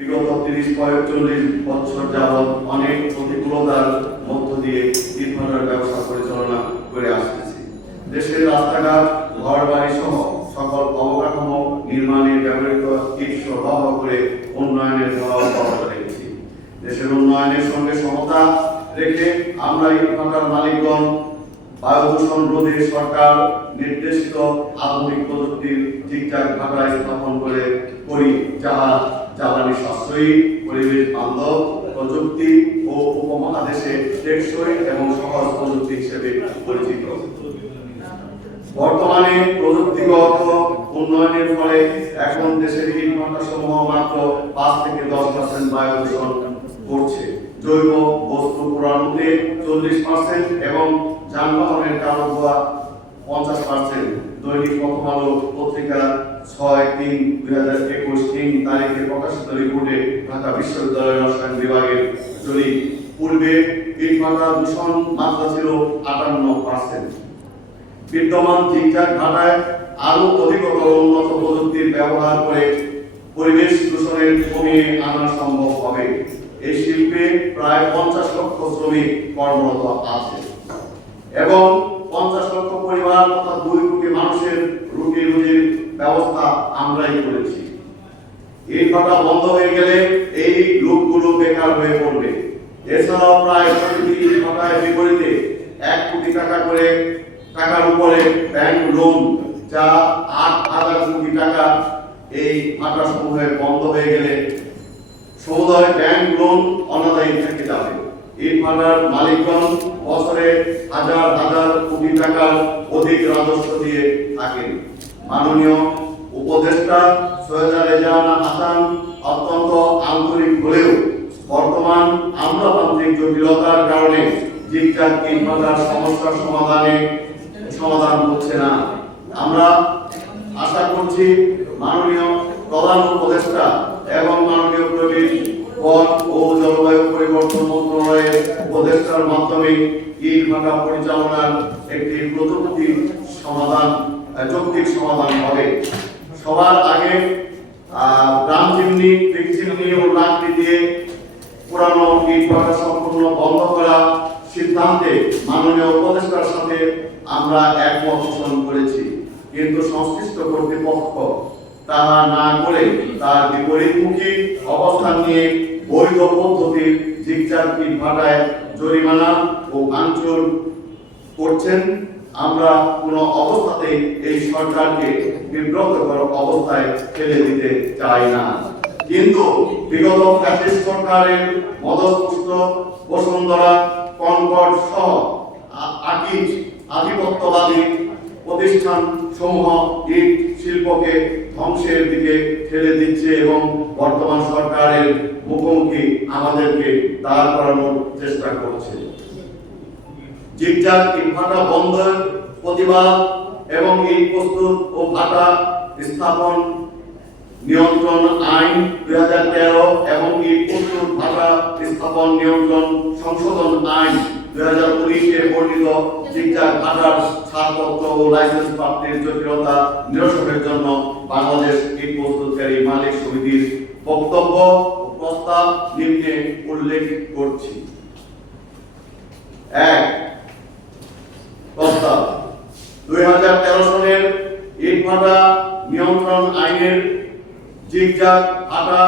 বিগত 30-40 বছর যাবৎ অনেক প্রতিকূলতার মধ্য দিয়ে ইটভাটার ব্যবসা পরিচালনা করে আসতেছি। দেশের রাস্তাঘাট, ঘরবাড়ি সহ সকল অবকাঠামো নির্মাণে ব্যবহৃত ইট সরবরাহ করে উন্নয়নের ধারা অব্যাহত রেখেছি। দেশের উন্নয়নের সঙ্গে সমতা রেখে আমরা ইটভাটার মালিকগণ বায়ু দূষণ রোধে সরকার নির্দেশিত আধুনিক প্রযুক্তির ঠিকঠাক ভাটা স্থাপন করি, যাহা জ্বালানি সাশ্রয়ী, পরিবেশ বান্ধব প্রযুক্তি ও উপমহাদেশে টেকসই এবং সহজ প্রযুক্তি হিসেবে পরিচিত। বর্তমানে প্রযুক্তিগত উন্নয়নের ফলে এখন দেশের ইটভাটা সমূহ মাত্র 5 থেকে 10% বায়ু দূষণ করছে। জৈব বস্তু পোড়ানোতে 40% এবং যানবাহনের কালো ধোঁয়া 50%। দৈনিক প্রথম আলো পত্রিকা 6/3/2021 তারিখে প্রকাশিত রিপোর্টে ঢাকা বিশ্ববিদ্যালয়ের রসায়ন বিভাগের জরিপ পূর্বে ইটভাটা দূষণ মাত্রা ছিল 58%। বিদ্যমান ঠিকঠাক ভাটায় আরো অধিকতর উন্নত প্রযুক্তির ব্যবহার করে পরিবেশ দূষণের কমিয়ে আনা সম্ভব হবে। এই শিল্পে প্রায় 50 লক্ষ শ্রমিক কর্মরত আছে এবং 50 লক্ষ পরিবার তথা 2 কোটি মানুষের রুটি রুজির ব্যবস্থা আমরাই করেছি। এই ভাটা বন্ধ হয়ে গেলে এই লোকগুলো বেকার হয়ে পড়বে। এছাড়াও প্রায় প্রতিটি ভাটায় বিপরীতে 1 কোটি টাকার উপরে ব্যাংক লোন, যা 8,000 কোটি টাকা এই ভাটা সমূহে বন্ধ হয়ে গেলে সমুদায় ব্যাংক লোন অনাদায়ী থেকে যাবে। এই ভাটার মালিকগণ বছরে হাজার হাজার কোটি টাকার অধিক রাজস্ব দিয়ে থাকেন। মাননীয় উপদেষ্টা সৈয়দ রেজানা হাসান অত্যন্ত আন্তরিক হলেও বর্তমান আমলাতান্ত্রিক জটিলতার কারণে ঠিকঠাক ইটভাটার সমস্যার সমাধান হচ্ছে না। আমরা আশা করছি মাননীয় প্রধান উপদেষ্টা এবং মাননীয় পরিবেশ, বন ও জলবায়ু পরিবর্তন মন্ত্রণালয়ের উপদেষ্টার মাধ্যমে ইটভাটা পরিচালনার একটি যৌক্তিক সমাধান হবে। সবার আগে গ্রাম চিমনি, পিক চিমনি ও লাকড়ি দিয়ে পুরানো ইটভাটা সম্পূর্ণ বন্ধ করা সিদ্ধান্তে মাননীয় উপদেষ্টার সাথে আমরা একমত পোষণ করেছি, কিন্তু সংশ্লিষ্ট কর্তৃপক্ষ তাহা না করে তার বিপরীতমুখী অবস্থান নিয়ে বৈধ পদ্ধতির জিগজাগ ইটভাটায় জরিমানা ও ভাঙচুর করছেন। আমরা কোনো অবস্থাতেই এই সরকারকে বিব্রতকর অবস্থায় ফেলে দিতে চাই না। কিন্তু বিগত ফ্যাসিস্ট সরকারের মদতপুষ্ট বসুন্ধরা, কনকর্ড সহ আধিপত্যবাদী প্রতিষ্ঠান সমূহ ইট শিল্পকে ধ্বংসের দিকে ঠেলে দিচ্ছে এবং বর্তমান সরকারের মুখোমুখি আমাদেরকে দাঁড় করানোর চেষ্টা করছে। জিগজাগ ইটভাটা বন্ধের প্রতিবাদ এবং ইট প্রস্তুত ও ভাটা স্থাপন নিয়ন্ত্রণ আইন 2013 এবং ইট প্রস্তুত ভাটা স্থাপন নিয়ন্ত্রণ সংশোধন আইন 2019 বর্ণিত জিগজাগ ভাটার ছাড়পত্র ও লাইসেন্স প্রাপ্তির জটিলতা নিরসনের জন্য বাংলাদেশ ইট প্রস্তুতকারী মালিক সমিতির বক্তব্য ও প্রস্তাব নিম্নে উল্লেখ করছি। 1. প্রস্তাব 2013 সনের ইটভাটা নিয়ন্ত্রণ আইনের জিগজাগ ভাটা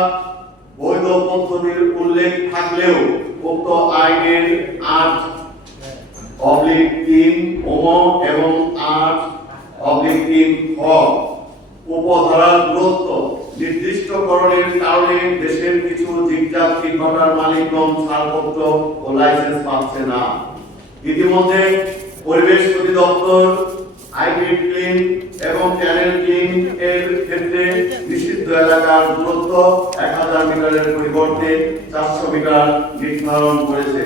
বৈধ পদ্ধতির উল্লেখ থাকলেও উক্ত আইনের 8/3 এবং 8/3 উপধারার গুরুত্ব নির্দিষ্টকরণের কারণে দেশের কিছু জিগজাগ ইটভাটার মালিকগণ ছাড়পত্র ও লাইসেন্স পাচ্ছে না। ইতিমধ্যে পরিবেশ অধিদপ্তর আইপিএড ক্লিন এবং চ্যানেল ক্লিন এর ক্ষেত্রে নিষিদ্ধ এলাকার দূরত্ব 1000 মিটারের পরিবর্তে 400 মিটার নির্ধারণ করেছে।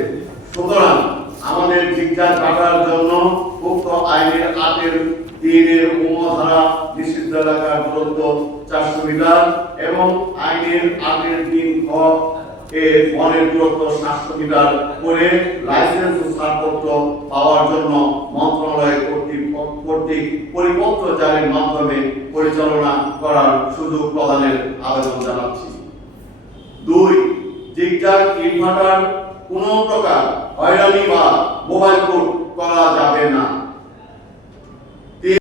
সুতরাং আমাদের জিগজাগ ভাটার জন্য উক্ত আইনের 8/3 উপধারা নিষিদ্ধ এলাকার দূরত্ব 400 মিটার এবং আইনের 8/3 এর বনের দূরত্ব 700 মিটার করে লাইসেন্স ও ছাড়পত্র পাওয়ার জন্য মন্ত্রণালয় কর্তৃক পরিপত্র জারির মাধ্যমে পরিচালনা করার সুযোগ প্রদানের আবেদন জানাচ্ছি। দুই, জিগজাগ ইটভাটার কোনো প্রকার হয়রানি বা মোবাইল কোড করা